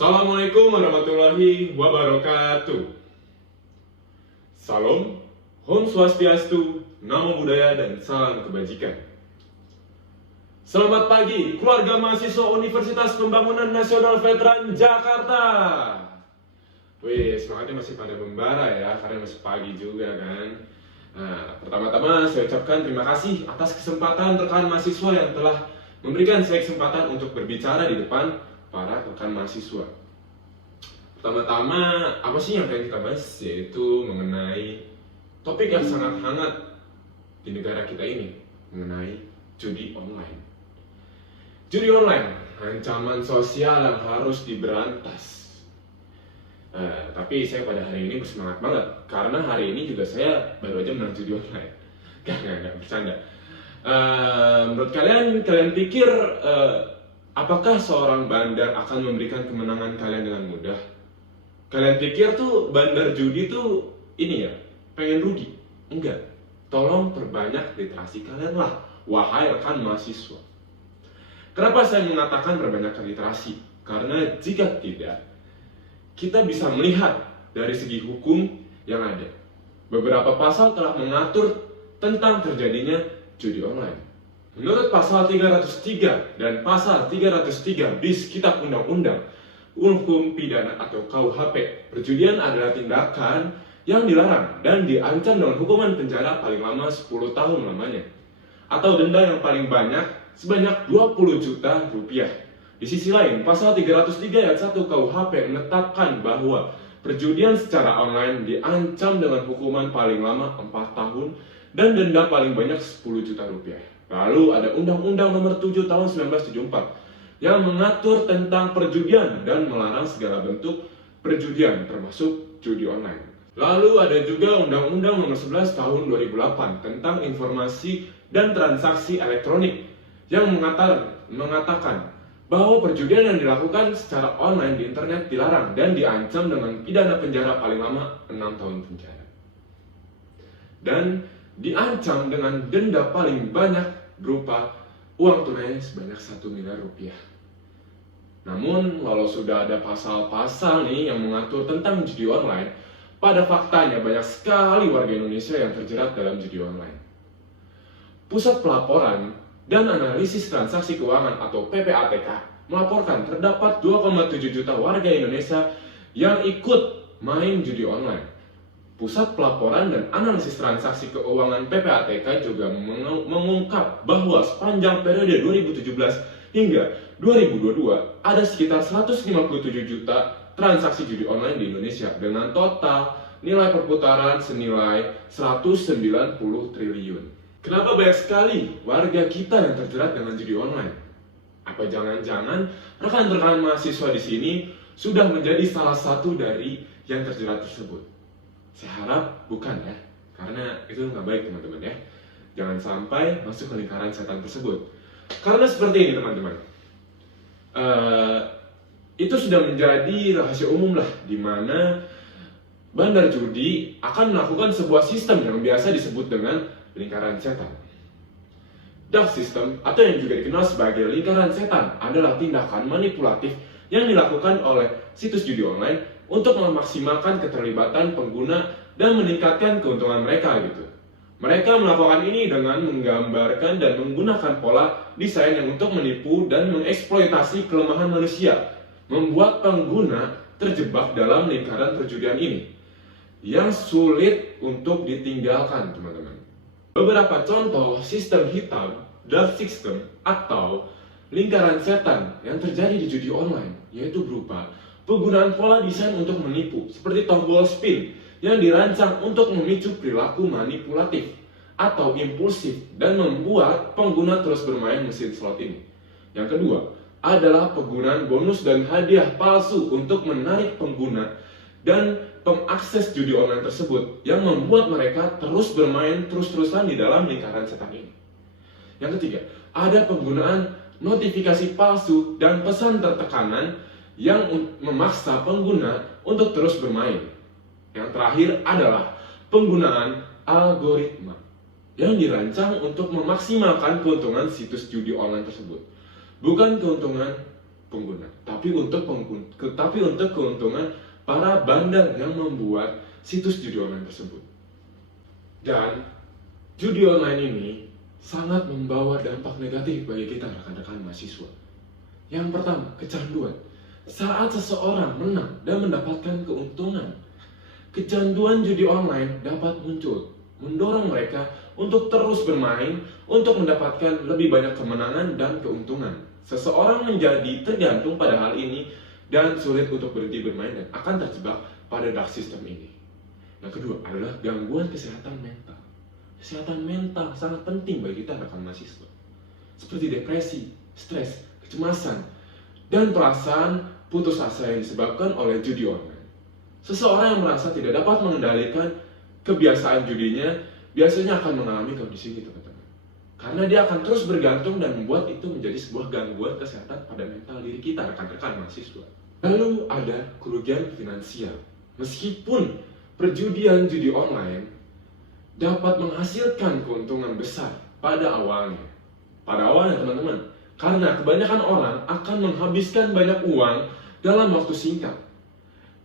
Assalamualaikum warahmatullahi wabarakatuh. Salam, Om Swastiastu, Namo Buddhaya, dan salam kebajikan. Selamat pagi, keluarga mahasiswa Universitas Pembangunan Nasional Veteran Jakarta. Wih, semangatnya masih pada membara ya, karena masih pagi juga kan. Nah, pertama-tama saya ucapkan terima kasih atas kesempatan rekan mahasiswa yang telah memberikan saya kesempatan untuk berbicara di depan para rekan mahasiswa. Pertama-tama, apa sih yang akan kita bahas? Yaitu mengenai topik yang sangat hangat di negara kita ini, mengenai judi online. Judi online, ancaman sosial yang harus diberantas. Tapi saya pada hari ini bersemangat banget, karena hari ini juga saya baru aja menang judi online. Gak bercanda. Menurut kalian pikir apakah seorang bandar akan memberikan kemenangan kalian dengan mudah? Kalian pikir tuh bandar judi tuh ini ya, pengen rugi? Enggak. Tolong perbanyak literasi kalian lah, wahai rekan mahasiswa. Kenapa saya mengatakan perbanyakkan literasi? Karena jika tidak, kita bisa melihat dari segi hukum yang ada. Beberapa pasal telah mengatur tentang terjadinya judi online. Menurut pasal 303 dan pasal 303 bis Kitab Undang-Undang Hukum Pidana atau KUHP, perjudian adalah tindakan yang dilarang dan diancam dengan hukuman penjara paling lama 10 tahun lamanya, atau denda yang paling banyak sebanyak 20 juta rupiah. Di sisi lain, pasal 303 ayat 1 KUHP menetapkan bahwa perjudian secara online diancam dengan hukuman paling lama 4 tahun dan denda paling banyak 10 juta rupiah. Lalu ada Undang-Undang Nomor 7 Tahun 1974 yang mengatur tentang perjudian dan melarang segala bentuk perjudian termasuk judi online. Lalu ada juga Undang-Undang Nomor 11 Tahun 2008 tentang informasi dan transaksi elektronik yang mengatakan bahwa perjudian yang dilakukan secara online di internet dilarang dan diancam dengan pidana penjara paling lama 6 tahun penjara. Dan diancam dengan denda paling banyak berupa uang tunai sebanyak 1 miliar rupiah. Namun, walau sudah ada pasal-pasal nih yang mengatur tentang judi online, pada faktanya banyak sekali warga Indonesia yang terjerat dalam judi online. Pusat Pelaporan dan Analisis Transaksi Keuangan atau PPATK melaporkan terdapat 2,7 juta warga Indonesia yang ikut main judi online. Pusat Pelaporan dan Analisis Transaksi Keuangan PPATK juga mengungkap bahwa sepanjang periode 2017 hingga 2022 ada sekitar 157 juta transaksi judi online di Indonesia dengan total nilai perputaran senilai 190 triliun. Kenapa banyak sekali warga kita yang terjerat dengan judi online? Apa jangan-jangan rekan-rekan mahasiswa di sini sudah menjadi salah satu dari yang terjerat tersebut? Saya harap bukan ya, karena itu nggak baik teman-teman ya. Jangan sampai masuk ke lingkaran setan tersebut. Karena seperti ini teman-teman, itu sudah menjadi rahasia umum lah, di mana bandar judi akan melakukan sebuah sistem yang biasa disebut dengan lingkaran setan. Dark system atau yang juga dikenal sebagai lingkaran setan adalah tindakan manipulatif yang dilakukan oleh situs judi online untuk memaksimalkan keterlibatan pengguna dan meningkatkan keuntungan mereka gitu. Mereka melakukan ini dengan menggambarkan dan menggunakan pola desain yang untuk menipu dan mengeksploitasi kelemahan manusia, membuat pengguna terjebak dalam lingkaran perjudian ini yang sulit untuk ditinggalkan, teman-teman. Beberapa contoh sistem hitam, dark system atau lingkaran setan yang terjadi di judi online yaitu berupa penggunaan pola desain untuk menipu seperti tombol spin yang dirancang untuk memicu perilaku manipulatif atau impulsif dan membuat pengguna terus bermain mesin slot ini. Yang kedua adalah penggunaan bonus dan hadiah palsu untuk menarik pengguna dan pengakses judi online tersebut yang membuat mereka terus bermain terus-terusan di dalam lingkaran setan ini. Yang ketiga, ada penggunaan notifikasi palsu dan pesan tertekanan yang memaksa pengguna untuk terus bermain. Yang terakhir adalah penggunaan algoritma yang dirancang untuk memaksimalkan keuntungan situs judi online tersebut, bukan keuntungan pengguna, tapi untuk keuntungan para bandar yang membuat situs judi online tersebut. Dan judi online ini sangat membawa dampak negatif bagi kita rekan-rekan mahasiswa. Yang pertama, kecanduan. Saat seseorang menang dan mendapatkan keuntungan, kecanduan judi online dapat muncul, mendorong mereka untuk terus bermain untuk mendapatkan lebih banyak kemenangan dan keuntungan. Seseorang menjadi tergantung pada hal ini dan sulit untuk berhenti bermain dan akan terjebak pada dark system ini. Yang kedua adalah gangguan kesehatan mental. Kesehatan mental sangat penting bagi kita rekan mahasiswa. Seperti depresi, stres, kecemasan, dan perasaan putus asa yang disebabkan oleh judi online. Seseorang yang merasa tidak dapat mengendalikan kebiasaan judinya biasanya akan mengalami kondisi ini, teman-teman. Karena dia akan terus bergantung dan membuat itu menjadi sebuah gangguan kesehatan pada mental diri kita, rekan-rekan mahasiswa. Lalu ada kerugian finansial. Meskipun perjudian judi online dapat menghasilkan keuntungan besar pada awalnya. Teman-teman, karena kebanyakan orang akan menghabiskan banyak uang dalam waktu singkat.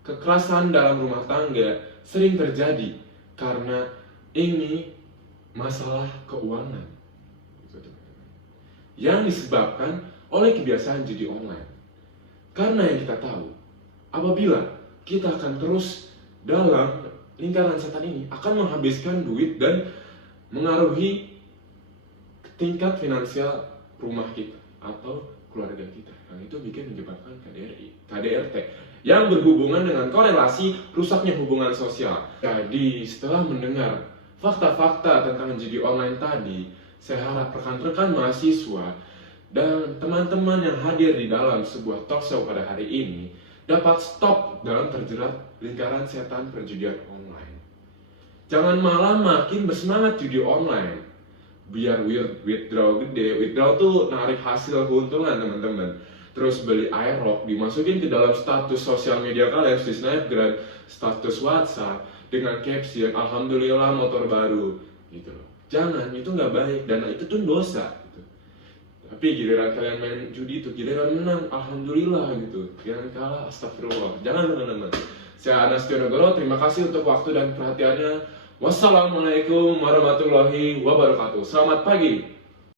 Kekerasan dalam rumah tangga sering terjadi karena ini masalah keuangan yang disebabkan oleh kebiasaan judi online. Karena yang kita tahu, apabila kita akan terus dalam lingkaran setan ini, akan menghabiskan duit dan mengaruhi tingkat finansial rumah kita atau keluarga kita, yang itu bikin menyebabkan KDRT yang berhubungan dengan korelasi rusaknya hubungan sosial. Jadi setelah mendengar fakta-fakta tentang judi online tadi, saya harap rekan-rekan mahasiswa dan teman-teman yang hadir di dalam sebuah talk show pada hari ini dapat stop dalam terjerat lingkaran setan perjudian online. Jangan malah makin bersemangat judi online biar withdraw gede. Withdraw tuh narik hasil keuntungan, teman-teman. Terus beli airrock, dimasukin ke dalam status sosial media kalian, di Snapgram, status WhatsApp dengan caption alhamdulillah motor baru gitu loh. Jangan, itu nggak baik dan itu tuh dosa gitu. Tapi giliran kalian main judi itu, giliran menang alhamdulillah gitu, giliran kalah astagfirullah. Jangan, teman-teman. Saya Anas Tionogoro, terima kasih untuk waktu dan perhatiannya. Wassalamualaikum warahmatullahi wabarakatuh. Selamat pagi.